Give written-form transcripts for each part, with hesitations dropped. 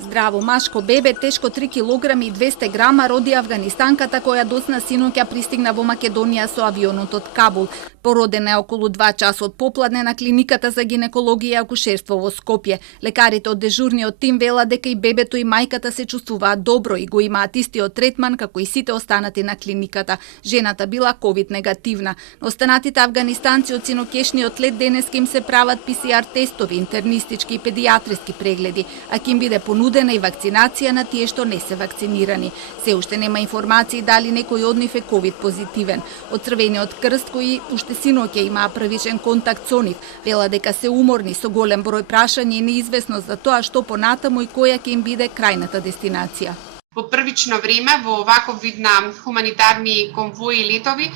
Здраво машко бебе, тешко 3 килограми и 200 грама, роди афганистанката која досна синоќа пристигна во Македонија со авионот од Кабул. Породена е околу 2 часа од попладне на клиниката за гинекологија и акушерство во Скопје. Лекарите од дежурниот тим велат дека и бебето и мајката се чувствуваат добро и го имаат истиот третман како и сите останати на клиниката. Жената била ковид негативна. На останатите афганистанци од синокешниот лет денеска им се прават ПСР тестови, интернистички и педиатриски прегледи, а ќе им биде понудена и вакцинација на тие што не се вакцинирани. Се уште нема информации дали некој од нив е ковид позитивен. Од Црвениот крст кои уште синоќа имаа првичен контакт со нив, вела дека се уморни со голем број прашања и неизвестност за тоа што понатаму и која ќе им биде крајната дестинација. Во првично време, во ваков вид на хуманитарни конвои и летови,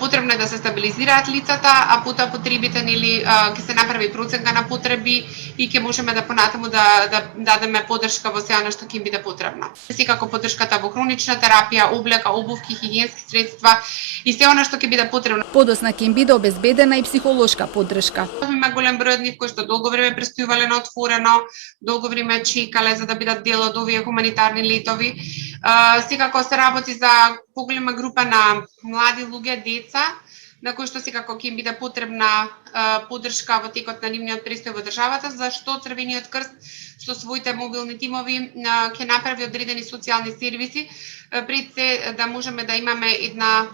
потребно е да се стабилизираат лицата, а потоа потребите ќе се направи проценка на потреби и ќе можеме да понатаму да дадеме поддршка во сеа што ќе им биде потребно. Секако поддршката во хронична терапија, облека, обувки, хигиенски средства и се она што ќе биде потребно. Подосна ќе им биде обезбедена и психолошка поддршка. Има голем број од нив кои што долго време престојувале на отворено, долго време чекале за да бидат дел од овие хуманитарни летови. Секако се работи за поголема група на млади луѓе, деца, на кои што секако ќе им биде потребна поддршка во текот на нивниот престој во државата, зашто Црвениот крст со своите мобилни тимови ќе направи одредени социјални сервиси, пред се да можеме да имаме една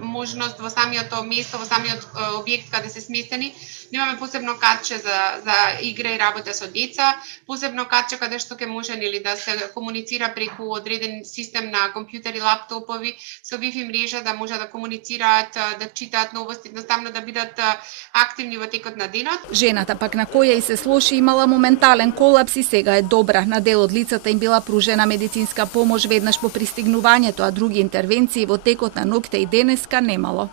можност во самиот место, во самиот објект каде се сместени, да имаме посебно катче за игра и работа со деца, посебно катче каде што ќе може да се комуницира преку одреден систем на компјутери, лаптопови, со Wi-Fi мрежа да може да комуницираат, да читаат новости, едноставно да бидат активни во текот на денот. Жената пак на која и се слоши имала моментален колапс и сега е добра. На дел од лицата им била пружена медицинска помош веднаш по пристигнувањето, а други интервенции во текот на ноќта и денеска немало.